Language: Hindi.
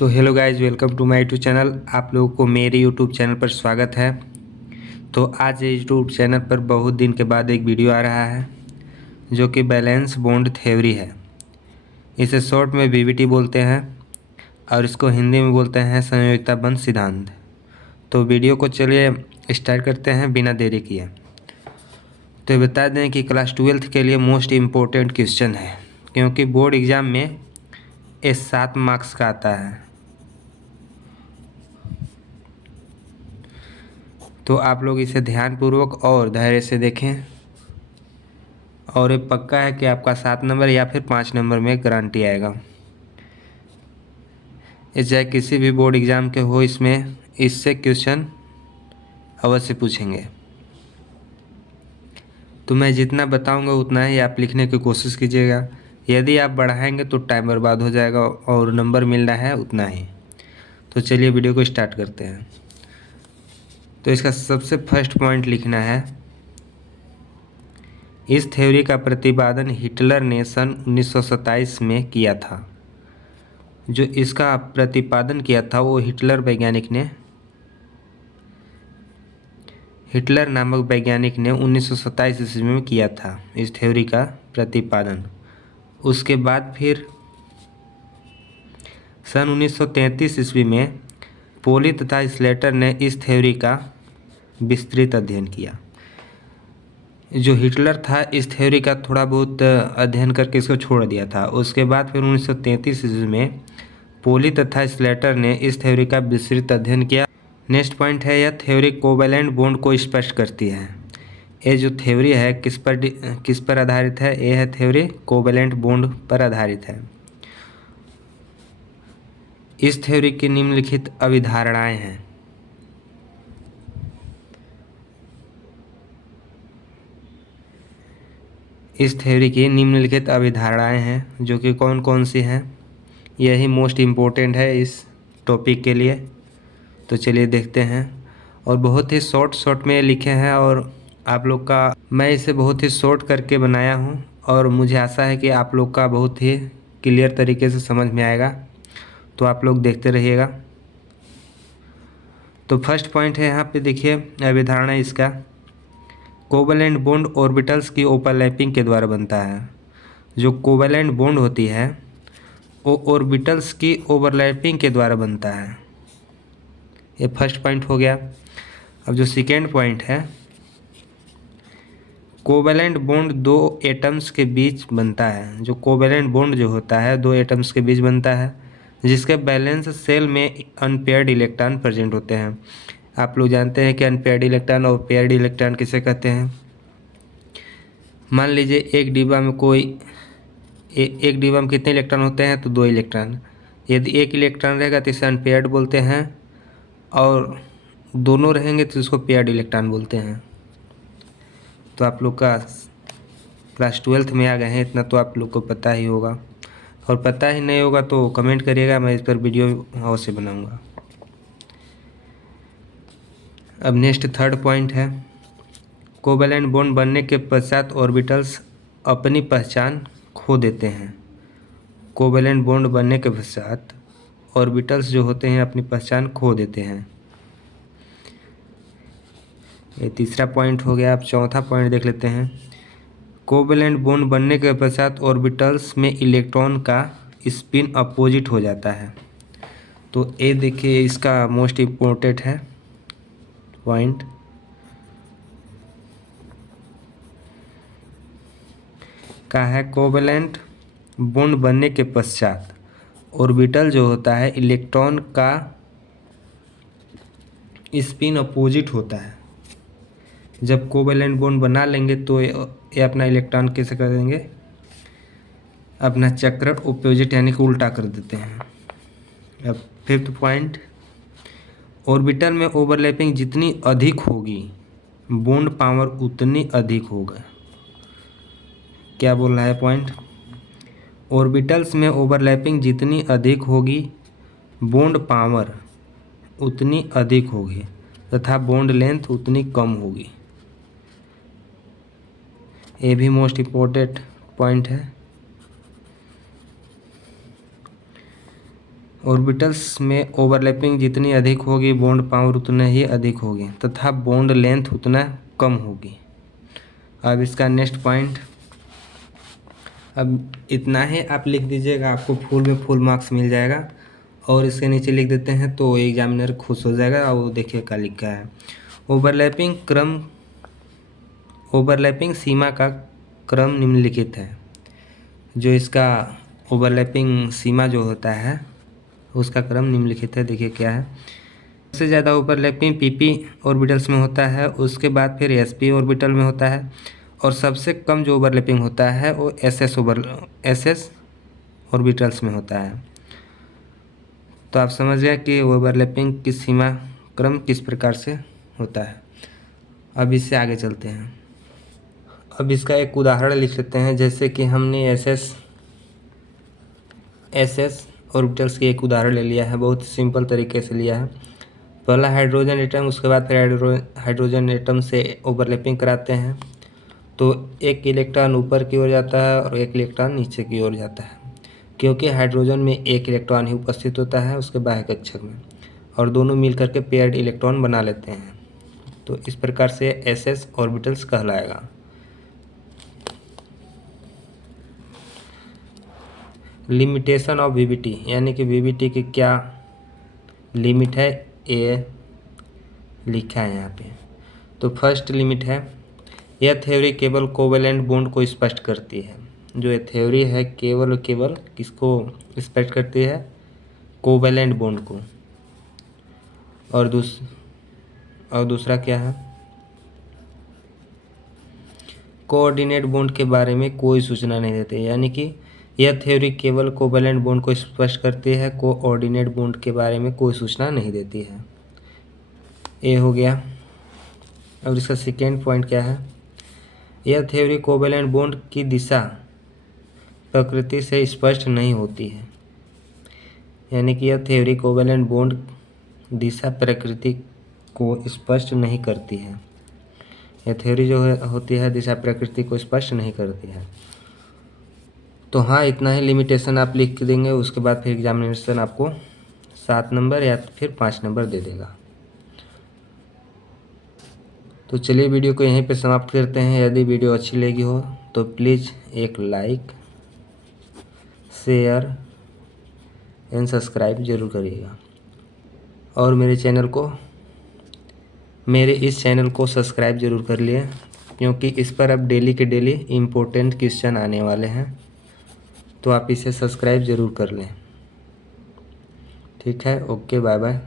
तो hello guys, welcome to my YouTube channel. आप लोगों को मेरे यूट्यूब चैनल पर स्वागत है। तो आज यूट्यूब चैनल पर बहुत दिन के बाद एक वीडियो आ रहा है जो कि बैलेंस बॉन्ड थ्योरी है। इसे शॉर्ट में बीबीटी बोलते हैं और इसको हिंदी में बोलते हैं संयोजकता बंध सिद्धांत। तो वीडियो को चलिए स्टार्ट करते हैं बिना देरी किए। तो बता दें कि क्लास 12th के लिए मोस्ट इम्पोर्टेंट क्वेश्चन है, क्योंकि बोर्ड एग्ज़ाम में ये 7 मार्क्स का आता है। तो आप लोग इसे ध्यानपूर्वक और धैर्य से देखें और ये पक्का है कि आपका 7 नंबर या फिर 5 नंबर में गारंटी आएगा। ये चाहे किसी भी बोर्ड एग्ज़ाम के हो, इसमें इससे क्वेश्चन अवश्य पूछेंगे। तो मैं जितना बताऊंगा उतना ही आप लिखने की कोशिश कीजिएगा। यदि आप बढ़ाएंगे तो टाइम बर्बाद हो जाएगा और नंबर मिलना है उतना ही। तो चलिए वीडियो को स्टार्ट करते हैं। तो इसका सबसे फर्स्ट पॉइंट लिखना है, इस थ्योरी का प्रतिपादन हिटलर ने सन 1927 में किया था। जो इसका प्रतिपादन किया था वो हिटलर नामक वैज्ञानिक ने 1927 ईस्वी में किया था इस थ्योरी का प्रतिपादन। उसके बाद फिर सन 1933 ईस्वी में पोली तथा स्लेटर ने इस थ्योरी का विस्तृत अध्ययन किया। जो हिटलर था इस थ्योरी का थोड़ा बहुत अध्ययन करके इसको छोड़ दिया था। उसके बाद फिर 1933 ईस्वी में पोली तथा स्लेटर ने इस थ्योरी का विस्तृत अध्ययन किया। नेक्स्ट पॉइंट है, यह थ्योरी कोवैलेंट बॉन्ड को स्पष्ट करती है। ये जो थ्योरी है किस पर आधारित है? ये है थ्योरी कोवैलेंट बॉन्ड पर आधारित है। इस थ्योरी की निम्नलिखित अभिधारणाएं हैं। इस थ्योरी की निम्नलिखित अभिधारणाएं हैं जो कि कौन कौन सी हैं, यही मोस्ट इम्पोर्टेंट है इस टॉपिक के लिए। तो चलिए देखते हैं। और बहुत ही शॉर्ट में लिखे हैं और आप लोग का मैं इसे बहुत ही शॉर्ट करके बनाया हूं और मुझे आशा है कि आप लोग का बहुत ही क्लियर तरीके से समझ में आएगा। तो आप लोग देखते रहिएगा। तो फर्स्ट पॉइंट है, यहाँ पे देखिए अभिधारणा इसका, कोवैलेंट बॉन्ड ऑर्बिटल्स की ओवरलैपिंग के द्वारा बनता है। जो कोवैलेंट बॉन्ड होती है वो ऑर्बिटल्स की ओवरलैपिंग के द्वारा बनता है। ये फर्स्ट पॉइंट हो गया। अब जो सेकेंड पॉइंट है, कोवैलेंट बॉन्ड दो एटम्स के बीच बनता है। जो कोवैलेंट बॉन्ड जो होता है दो एटम्स के बीच बनता है जिसके बैलेंस सेल में अनपेयर्ड इलेक्ट्रॉन प्रेजेंट होते हैं। आप लोग जानते हैं कि अनपेयर्ड इलेक्ट्रॉन और पेयर्ड इलेक्ट्रॉन किसे कहते हैं। मान लीजिए एक डिब्बा में एक डिब्बा में कितने इलेक्ट्रॉन होते हैं? तो 2 इलेक्ट्रॉन। यदि एक इलेक्ट्रॉन रहेगा तो इसे अनपेयर्ड बोलते हैं और दोनों रहेंगे तो इसको पेयर्ड इलेक्ट्रॉन बोलते हैं। तो आप लोग का क्लास 12th में आ गए हैं, इतना तो आप लोग को पता ही होगा। और पता ही नहीं होगा तो कमेंट करिएगा, मैं इस पर वीडियो अवश्य बनाऊंगा। अब नेक्स्ट थर्ड पॉइंट है, कोवैलेंट बॉन्ड बनने के पश्चात ऑर्बिटल्स अपनी पहचान खो देते हैं। कोवैलेंट बॉन्ड बनने के पश्चात ऑर्बिटल्स जो होते हैं अपनी पहचान खो देते हैं। ये तीसरा पॉइंट हो गया। अब चौथा पॉइंट देख लेते हैं, कोवैलेंट बॉन्ड बनने के पश्चात ऑर्बिटल्स में इलेक्ट्रॉन का स्पिन अपोजिट हो जाता है। तो ये देखिए इसका मोस्ट इम्पोर्टेंट है पॉइंट। का है कोवैलेंट बॉन्ड बनने के पश्चात ऑर्बिटल जो होता है इलेक्ट्रॉन का स्पिन अपोजिट होता है। जब कोवैलेंट बॉन्ड बना लेंगे तो ये अपना इलेक्ट्रॉन कैसे कर देंगे, अपना चक्र अपोजिट यानी कि उल्टा कर देते हैं। अब फिफ्थ पॉइंट, ऑर्बिटल में ओवरलैपिंग जितनी अधिक होगी बॉन्ड पावर उतनी अधिक होगा। क्या बोल रहा है पॉइंट? ऑर्बिटल्स में ओवरलैपिंग जितनी अधिक होगी बॉन्ड पावर उतनी अधिक होगी तथा बॉन्ड लेंथ उतनी कम होगी। ये भी मोस्ट इम्पोर्टेंट पॉइंट है। ऑर्बिटल्स में ओवरलैपिंग जितनी अधिक होगी बॉन्ड पावर उतना ही अधिक होगी तथा बॉन्ड लेंथ उतना कम होगी। अब इसका नेक्स्ट पॉइंट, अब इतना ही आप लिख दीजिएगा, आपको फुल में फुल मार्क्स मिल जाएगा। और इसके नीचे लिख देते हैं तो एग्जामिनर खुश हो जाएगा। और वो देखिए क्या लिखा है, ओवरलैपिंग सीमा का क्रम निम्नलिखित है। जो इसका ओवरलैपिंग सीमा जो होता है उसका क्रम निम्नलिखित है। देखिए क्या है, सबसे ज़्यादा ओवरलैपिंग पीपी ऑर्बिटल्स में होता है, उसके बाद फिर एसपी ऑर्बिटल में होता है, और सबसे कम जो ओवरलैपिंग होता है वो एसएस ऑर्बिटल्स में होता है। तो आप समझ गए कि ओवरलैपिंग की सीमा क्रम किस प्रकार से होता है। अब इससे आगे चलते हैं। अब इसका एक उदाहरण लिख लेते हैं। जैसे कि हमने एसएस ऑर्बिटल्स की एक उदाहरण ले लिया है, बहुत सिंपल तरीके से लिया है। पहला हाइड्रोजन एटम, उसके बाद फिर हाइड्रोजन एटम से ओवरलैपिंग कराते हैं तो एक इलेक्ट्रॉन ऊपर की ओर जाता है और एक इलेक्ट्रॉन नीचे की ओर जाता है, क्योंकि हाइड्रोजन में एक इलेक्ट्रॉन ही उपस्थित होता है उसके बाह्य कक्षक में, और दोनों मिलकर के पेयर्ड इलेक्ट्रॉन बना लेते हैं। तो इस प्रकार से एसएस ऑर्बिटल्स कहलाएगा। लिमिटेशन ऑफ वीवीटी, यानी कि वीवीटी की क्या लिमिट है, ये लिखा है यहाँ पे। तो फर्स्ट लिमिट है, यह थ्योरी केवल कोवेलेंट बॉन्ड को स्पष्ट करती है। जो ये थ्योरी है केवल किसको स्पष्ट करती है, कोवेलेंट बॉन्ड को। और दूसरा क्या है, कोऑर्डिनेट बॉन्ड के बारे में कोई सूचना नहीं देती, यानी कि यह थ्योरी केवल कोवेलेंट बॉन्ड को स्पष्ट करती है, कोऑर्डिनेट बॉन्ड के बारे में कोई सूचना नहीं देती है। ये हो गया। अब इसका सेकेंड पॉइंट क्या है, यह थ्योरी कोवेलेंट बॉन्ड की दिशा प्रकृति से स्पष्ट नहीं होती है, यानी कि यह थ्योरी कोवेलेंट बॉन्ड दिशा प्रकृति को स्पष्ट नहीं करती है। यह थ्योरी जो होती है दिशा प्रकृति को स्पष्ट नहीं करती है। तो हाँ, इतना ही लिमिटेशन आप लिख के देंगे, उसके बाद फिर एग्जामिनेशन आपको 7 नंबर या फिर 5 नंबर दे देगा। तो चलिए वीडियो को यहीं पे समाप्त करते हैं। यदि वीडियो अच्छी लगी हो तो प्लीज़ एक लाइक, शेयर एंड सब्सक्राइब जरूर करिएगा, और मेरे इस चैनल को सब्सक्राइब जरूर कर लिए, क्योंकि इस पर अब डेली के डेली इम्पोर्टेंट क्वेश्चन आने वाले हैं। तो आप इसे सब्सक्राइब ज़रूर कर लें। ठीक है, ओके, बाय बाय।